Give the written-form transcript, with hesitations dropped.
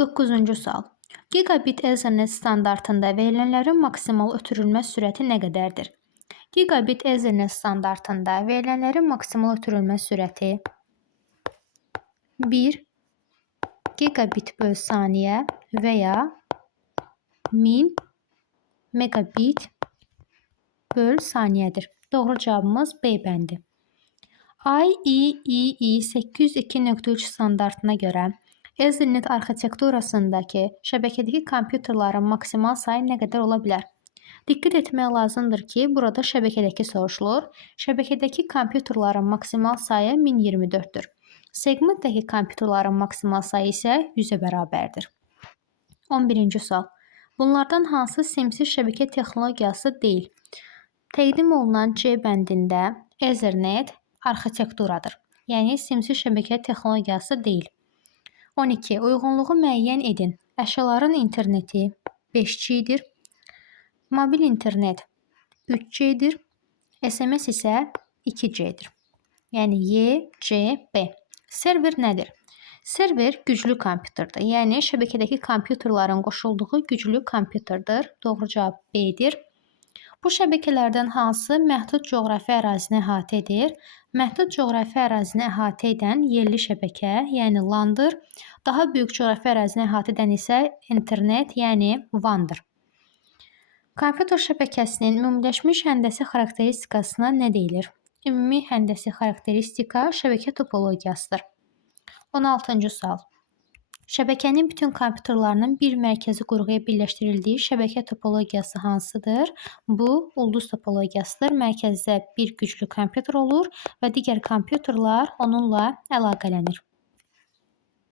9-cu sual. Gigabit Ethernet standartında verilənlərin maksimal ötürülmə sürəti nə qədərdir? Gigabit Ethernet standartında verilənlərin maksimal ötürülmə sürəti 1 gigabit böl saniyə və ya 1000 megabit böl saniyədir. Doğru cavabımız B bəndi. IEEE 802.3 standartına görə Ethernet arxitekturasındakı şəbəkədəki kompüterlərin maksimal sayı nə qədər ola bilər? Diqqət etmək lazımdır ki, burada şəbəkədəki soruşulur. Şəbəkədəki kompüterlərin maksimal sayı 1024-dür. Segmentdəki kompüterlərin maksimal sayı isə 100-ə bərabərdir. 11-ci sual. Bunlardan hansı simsiz şəbəkə texnologiyası deyil? Təqdim olunan C bəndində Ethernet arxitekturadır. Yəni, simsiz şəbəkə texnologiyası deyil. 12. Uyğunluğu müəyyən edin. Əşyaların interneti 5G-dir. Mobil internet 3G-dir. SMS isə 2G-dir. Yəni, Y, C, B. Server nədir? Server güclü kompüterdir. Yəni, şəbəkədəki kompüterlərin qoşulduğu güclü kompüterdir. Doğru cavab B-dir. Bu şəbəkələrdən hansı məhdud coğrafi ərazini əhatə edir? Məhdud coğrafi ərazini əhatə edən yerli şəbəkə, yəni LAN-dır. Daha böyük coğrafi ərazini əhatə edən isə internet, yəni WAN-dır. Kompüter şəbəkəsinin ümumiləşmiş həndəsi xarakteristikasına nə deyilir? Ümumi həndəsi xarakteristika şəbəkə topologiyasıdır. 16-cı sual. Şəbəkənin bütün kompüterlərinin bir mərkəzi qurğuya birləşdirildiyi şəbəkə topologiyası hansıdır? Bu, ulduz topologiyasıdır. Mərkəzdə bir güclü kompüter olur və digər kompüterlər onunla əlaqələnir.